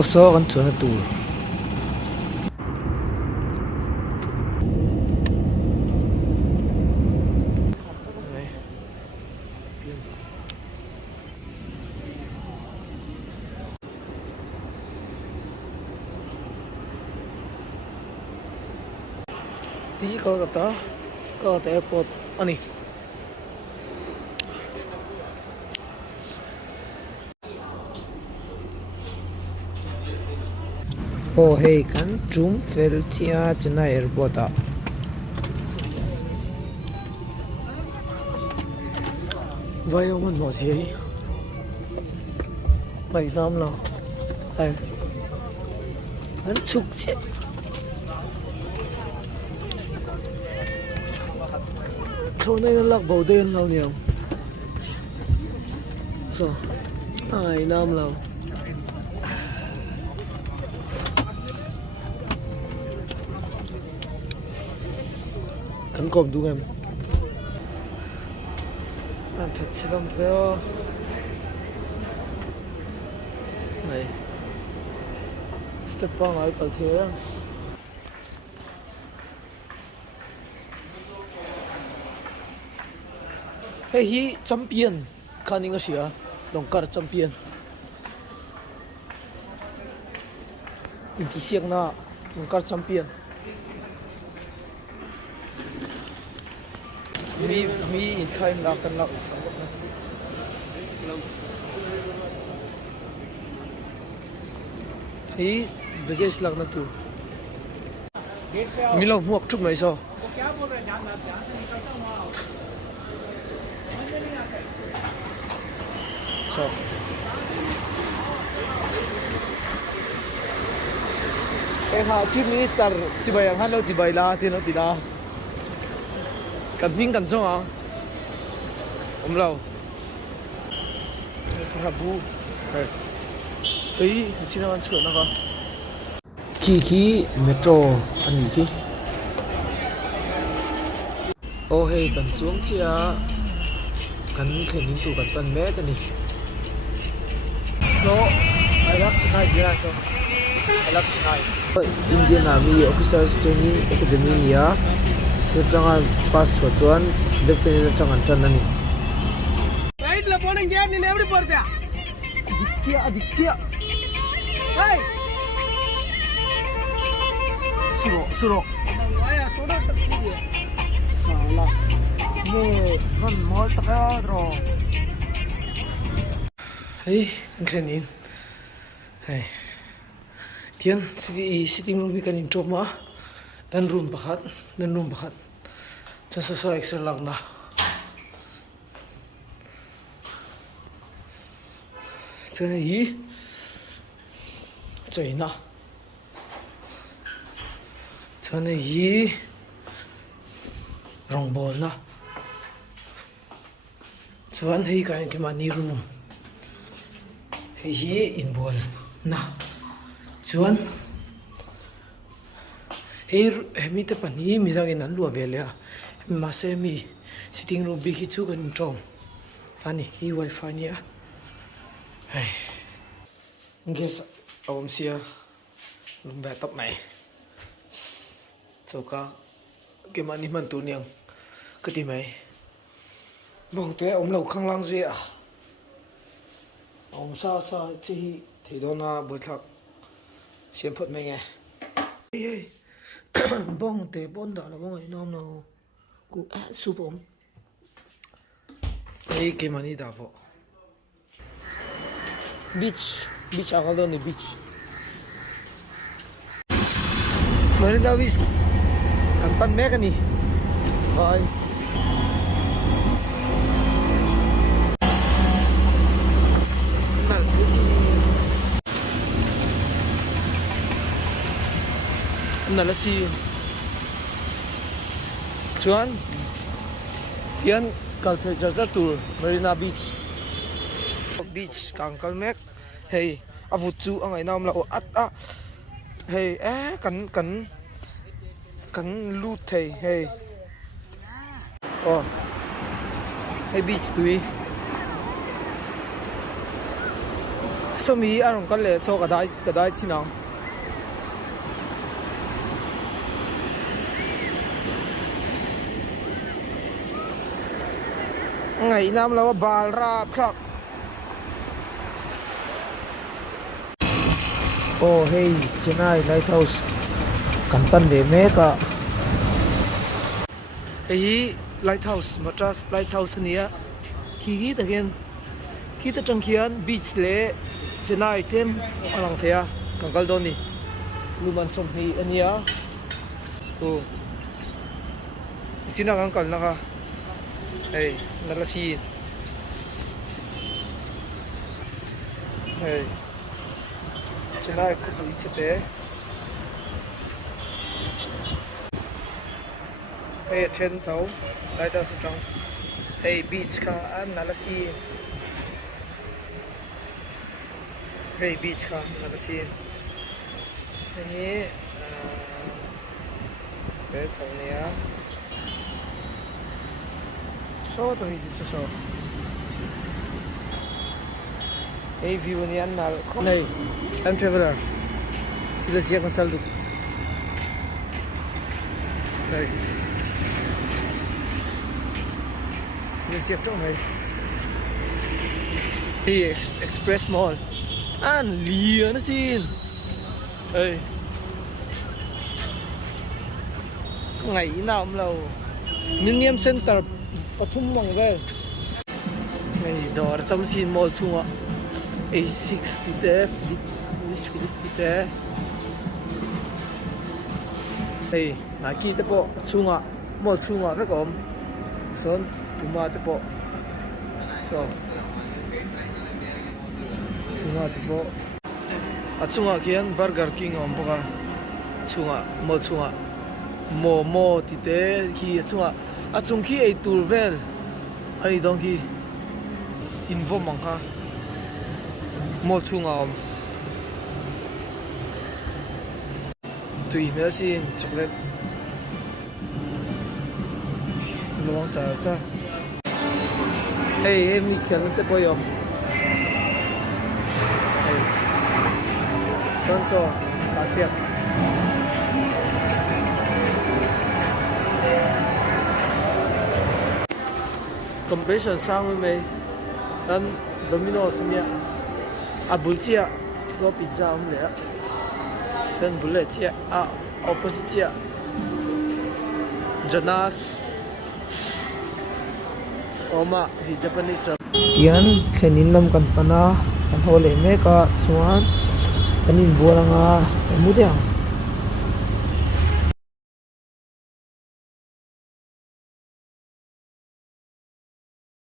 so kan chuan a tur hi Kolkata airport ani oh hey kan zoom fel chia Chennai airport a vai ông mình nói gì bảy năm rồi đây hắn chụp chết chỗ này nó lạc bầu đen lâu nhiều rồi 2 năm lâu cắn cồm đúng em ăn thật sẽ làm theo này step bang ở cầu thế hey hi champion khaning a sia longkar champion inti siak na longkar champion mi in time la kan la sa hi baggage lag na tu mi lo muak chuk mai so so chief minister chibai ang halo chibai la tino tila kan ming kan song ang omlo prabu ei china wan chho na ka ki metro ani ki oh hey kan chuang chia kan khening tu kan pan me kan ni so I love tonight yeah so I love tonight Indian Army Officers Training Academy ya sejangan pas chuan depten changan chanani right la boning dia ni every porta adikya hey suro aya soda tak dia salah ne han mol taka ro hey angrenin hey tian sitting room kan in drama dan room pakhat so extra lang na chana hi chaina chana hi rong bol na chuan hei kan ke mani room hi in bol na chuan hemi te pani mi jang in an lua velea ma se mi sitting room bi hi chu kan trom ani hi wifi nia hey guess om sia lum ba top mai choka ke mani man tu niang kati mai bong te om lo khang lang zia om sa chi theidona bothak siam phot mai nge hey bong te bon da la bong ai nom no ku su bom ei ke mani da bo beach agalo ni beach mari da beach kan pan me kani bye nala si chuan tian kalphe charger tour Marina Beach kang kalmek hey avut chu angai nam la at a hey kan lut hey oh hey beach tui so mi arong kan le so kadai chinang ngày nam là bà ra khắc oh hey Chennai lighthouse kan tan de me ka hey lighthouse Madras lighthouse nia khi ta gen khi ta trong khian beach le Chennai tem alang thea kangal doni luman som hi ania oh sina kangal na ka hey nalasi hey Chennai ko ichete hey train tàu lại tàu sẽ trong hey beach ka an nalasi hey beach ka nalasi hey cái tàu này so to hi so hey view ni an nal ko nei I'm traveler sila siya kan saldo hey sila siya trong này hey express mall an lia na sin hey ngày nào cũng lâu Millennium Center Pathum mang về ngày đó tâm xin mall chung ạ A60 te Philip te hey Nike te po chung ạ mall chung ạ phải không son Puma te po so Puma te po chung ạ kian Burger King om boka chung ạ mall chung ạ Momo ti te khi chung ạ chung khi ai tur vel ani dong khi invo mangka mo chung om tui merci chocolate luang cha cha hey em ni khian te poyom hey so gracias compression sang với dan Domino's nia abulchia go pizza lẽ sen bullet chia opposite chia Jonas oma hi Japanese tian thenin lam kan pana kan hole me ka chuan kanin bolanga kamu de